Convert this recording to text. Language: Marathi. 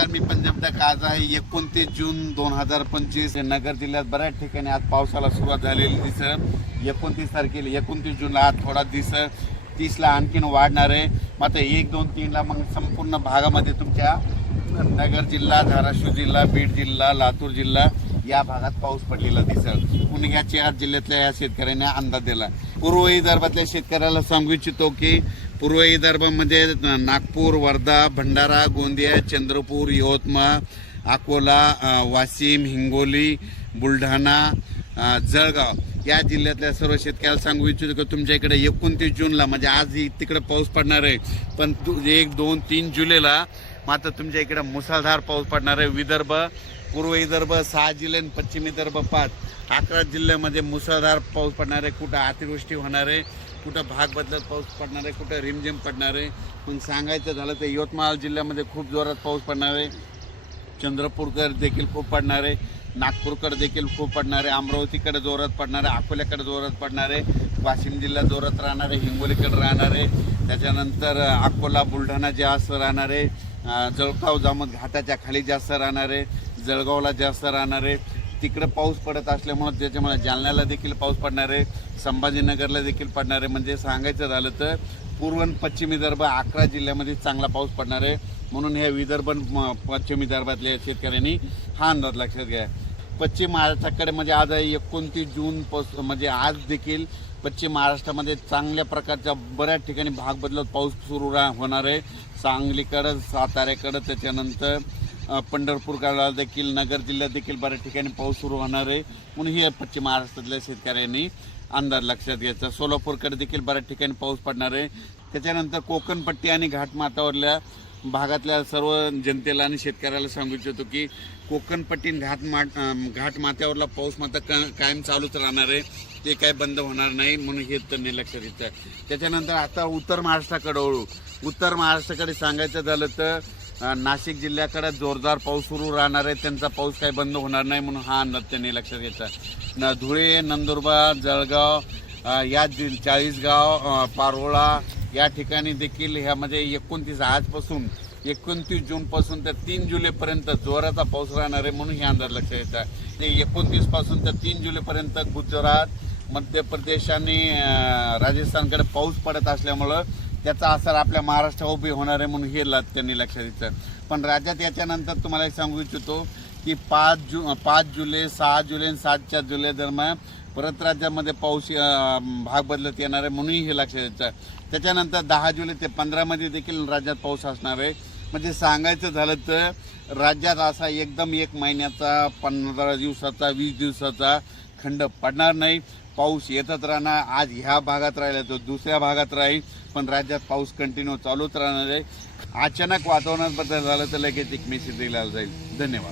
नमस्कार मी पंजाब तक आज आहे. एकोणतीस जून दोन हजार पंचवीस नगर जिल्ह्यात बऱ्याच ठिकाणी आज पावसाला सुरुवात झालेली दिसत एकोणतीस तारखेला एकोणतीस जूनला आज थोडा दिसत तीसला आणखीन वाढणार आहे. मात्र एक दोन तीनला मग संपूर्ण भागामध्ये तुमच्या नगर जिल्हा धाराशिव जिल्हा बीड जिल्हा लातूर जिल्हा या भागात पाऊस पडलेला दिसत पुण्याची आज जिल्ह्यातल्या या शेतकऱ्यांनी अंदाज दिला पूर्व विदर्भातल्या शेतकऱ्याला सांगू इच्छितो की पूर्व विदर्भामध्ये नागपूर वर्धा भंडारा गोंदिया चंद्रपूर यवतमाळ अकोला वाशिम हिंगोली बुलढाणा जळगाव या जिल्ह्यातल्या सर्व शेतकऱ्याला सांगू इच्छितो की तुमच्या इकडे एकोणतीस जूनला म्हणजे आज तिकडे पाऊस पडणार आहे. पण तु- एक दोन तीन जुलैला मात्र तुमच्या इकडे मुसळधार पाऊस पडणार आहे. विदर्भ पूर्व विदर्भ सहा जिल्हे आणि पश्चिम विदर्भ पाच. अकरा जिल्ह्यामध्ये मुसळधार पाऊस पडणार आहे. कुठं अतिवृष्टी होणार आहे कुठं भाग बदलत पाऊस पडणार आहे कुठं रिमझिम पडणार आहे. मग सांगायचं झालं तर यवतमाळ जिल्ह्यामध्ये खूप जोरात पाऊस पडणार आहे. चंद्रपूरकर देखील खूप पडणार आहे. नागपूरकडे देखील खूप पडणार आहे. अमरावतीकडे जोरात पडणार आहे. अकोल्याकडे जोरात पडणार आहे. वाशिम जिल्हा जोरात राहणार आहे. हिंगोलीकडे राहणार आहे. त्याच्यानंतर अकोला बुलढाणा जास्त राहणार आहे. जळगाव जामत घाटाच्या खाली जास्त राहणार आहे जळगावला जास्त राहणार आहे तिकडे पाऊस पडत असल्यामुळं त्याच्यामुळे जालन्याला देखील पाऊस पडणार आहे संभाजीनगरला देखील पडणार. आहे म्हणजे सांगायचं झालं तर पूर्व पश्चिम विदर्भ अकरा जिल्ह्यामध्ये चांगला पाऊस पडणार. आहे म्हणून हे विदर्भ म- पश्चिम विदर्भातल्या शेतकऱ्यांनी हा अंदाज लक्षात घ्या. पश्चिम महाराष्ट्राकडे म्हणजे आज एकोणतीस जून पास म्हणजे आज देखील पश्चिम महाराष्ट्रामध्ये चांगल्या प्रकारच्या बऱ्याच ठिकाणी भाग बदलत पाऊस सुरू रा होणार आहे. सांगलीकडं साताऱ्याकडं त्याच्यानंतर पंढरपूरकडला देखील नगर जिल्ह्यात देखील बऱ्याच ठिकाणी पाऊस सुरू होणार आहे. म्हणून हे पश्चिम महाराष्ट्रातल्या शेतकऱ्यांनी अंदाज लक्षात घ्यायचा. सोलापूरकडे देखील बऱ्याच ठिकाणी पाऊस पडणार आहे. त्याच्यानंतर कोकणपट्टी आणि घाटमाथावरल्या भागातल्या सर्व जनतेला आणि शेतकऱ्याला सांगू इच्छितो की कोकणपट्टी घाट माट घाट माथ्यावरला पाऊस मात्र क- कायम चालूच राहणार आहे. ते काय बंद होणार नाही म्हणून हे त्यांनी लक्षात घ्यायचं आहे. त्याच्यानंतर आता उत्तर महाराष्ट्राकडे वळू. उत्तर महाराष्ट्राकडे सांगायचं झालं तर नाशिक जिल्ह्याकडे जोरदार पाऊस सुरू राहणार आहे. त्यांचा पाऊस काही बंद होणार नाही म्हणून हा अंदाज त्यांनी लक्षात घ्यायचा न धुळे नंदुरबार जळगाव या जि चाळीसगाव पारोळा या ठिकाणी देखील ह्यामध्ये म्हणजे एकोणतीस आजपासून एकोणतीस जूनपासून तर तीन जुलैपर्यंत जोराचा पाऊस राहणार आहे म्हणून हे अंदाज लक्षात घ्यायचा ते एकोणतीसपासून तर तीन जुलैपर्यंत गुजरात मध्य प्रदेश आणि राजस्थानकडे पाऊस पडत असल्यामुळं त्याचा असर आपल्या महाराष्ट्रावर उभी होणार आहे म्हणून हे त्यांनी लक्षात येतं पण राज्यात याच्यानंतर तुम्हाला एक सांगू इच्छितो की पाच जु पाच जुलै सहा जुलै आणि सातच्या जुलै दरम्यान परत राज्यामध्ये पाऊस भाग बदलत येणार आहे म्हणूनही हे लक्षात घ्यायचं त्याच्यानंतर दहा जुलै ते पंधरामध्ये देखील राज्यात पाऊस असणार आहे. म्हणजे सांगायचं झालं तर राज्यात असा एकदम एक महिन्याचा पंधरा दिवसाचा वीस दिवसाचा खंड पडणार नाही. पाऊस येतच राहणार. आज ह्या भागात राहिला तो दुसऱ्या भागात राहील. पण राज्यात पाऊस कंटिन्यू चालूच राहणार आहे. अचानक वातावरणात बदल झालं तर लगेच एक मेसेज दिला जाईल. धन्यवाद.